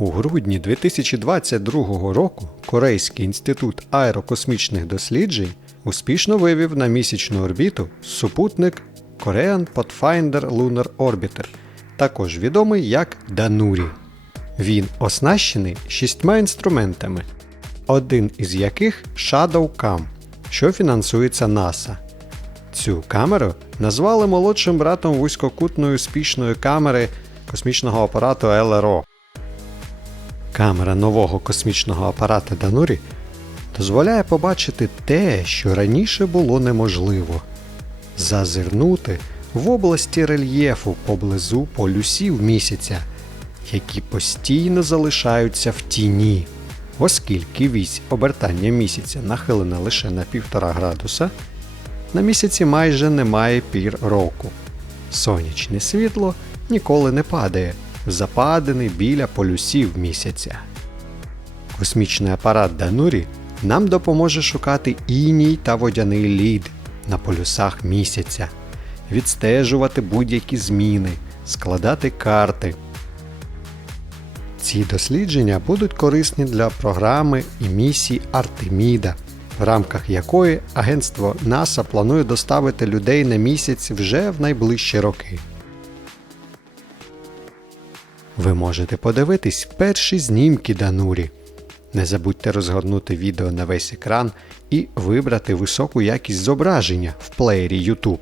У грудні 2022 року Корейський інститут аерокосмічних досліджень успішно вивів на місячну орбіту супутник Korean Pathfinder Lunar Orbiter, також відомий як Данурі. Він оснащений шістьма інструментами, один із яких Shadow Cam, що фінансується НАСА. Цю камеру назвали молодшим братом вузькокутної успішної камери космічного апарату ЛРО. Камера нового космічного апарата Данурі дозволяє побачити те, що раніше було неможливо зазирнути в області рельєфу поблизу полюсів місяця, які постійно залишаються в тіні. Оскільки вісь обертання місяця нахилена лише на 1,5 градуса, на місяці майже немає пір року. Сонячне світло ніколи не падає западини біля полюсів місяця. Космічний апарат Данурі нам допоможе шукати іній та водяний лід на полюсах місяця, відстежувати будь-які зміни, складати карти. Ці дослідження будуть корисні для програми і місії Артеміда, в рамках якої агентство НАСА планує доставити людей на місяць вже в найближчі роки. Ви можете подивитись перші знімки Данурі. Не забудьте розгорнути відео на весь екран і вибрати високу якість зображення в плеєрі YouTube.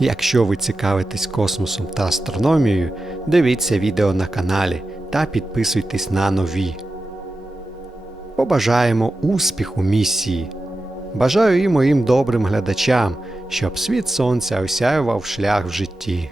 Якщо ви цікавитесь космосом та астрономією, дивіться відео на каналі та підписуйтесь на нові. Побажаємо успіху місії. Бажаю і моїм добрим глядачам, щоб світ сонця осяював шлях в житті.